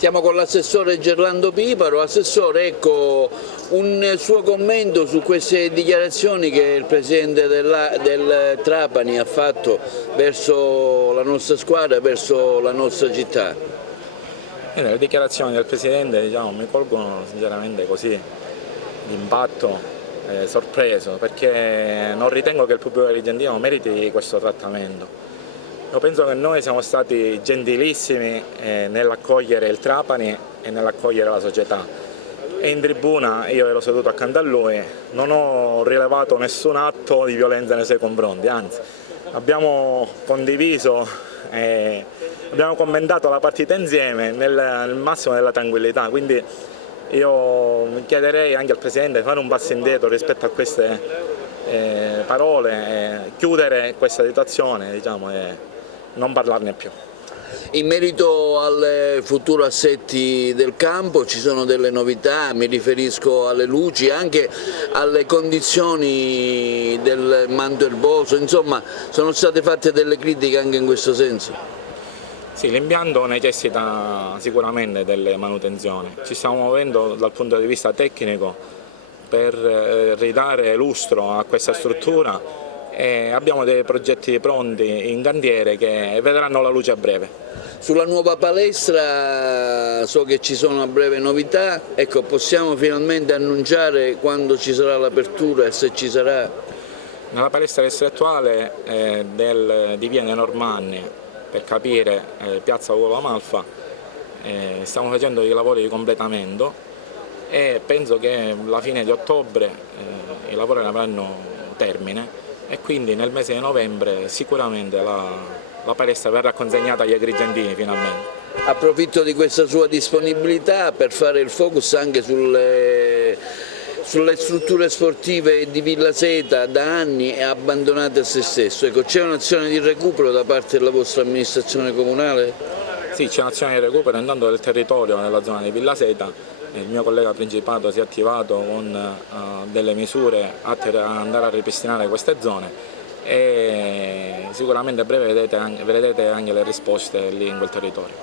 Siamo con l'assessore Gerlando Piparo. Assessore, ecco un suo commento su queste dichiarazioni che il presidente del Trapani ha fatto verso la nostra squadra, verso la nostra città. Le dichiarazioni del presidente mi colgono sinceramente così d'impatto, sorpreso, perché non ritengo che il pubblico agrigentino meriti questo trattamento. Io penso che noi siamo stati gentilissimi nell'accogliere il Trapani e nell'accogliere la società. E in tribuna, io ero seduto accanto a lui, non ho rilevato nessun atto di violenza nei suoi confronti, anzi abbiamo condiviso e abbiamo commentato la partita insieme nel massimo della tranquillità. Quindi io chiederei anche al Presidente di fare un passo indietro rispetto a queste parole, chiudere questa situazione e non parlarne più. In merito ai futuri assetti del campo ci sono delle novità, mi riferisco alle luci, anche alle condizioni del manto erboso, insomma sono state fatte delle critiche anche in questo senso. Sì, l'impianto necessita sicuramente delle manutenzioni, ci stiamo muovendo dal punto di vista tecnico per ridare lustro a questa struttura e abbiamo dei progetti pronti in cantiere che vedranno la luce a breve. Sulla nuova palestra so che ci sono a breve novità, ecco, possiamo finalmente annunciare quando ci sarà l'apertura e se ci sarà? Nella palestra distrettuale di via Normanni, per capire piazza Ugo Amalfa, stiamo facendo i lavori di completamento e penso che alla fine di ottobre i lavori avranno termine e quindi nel mese di novembre sicuramente la palestra verrà consegnata agli agrigentini finalmente. Approfitto di questa sua disponibilità per fare il focus anche sulle strutture sportive di Villa Seta da anni abbandonate a se stesso. Ecco, c'è un'azione di recupero da parte della vostra amministrazione comunale? Sì, c'è un'azione di recupero intanto del territorio nella zona di Villa Seta. Il mio collega Principato si è attivato con delle misure atte ad andare a ripristinare queste zone e sicuramente a breve vedrete anche le risposte lì in quel territorio.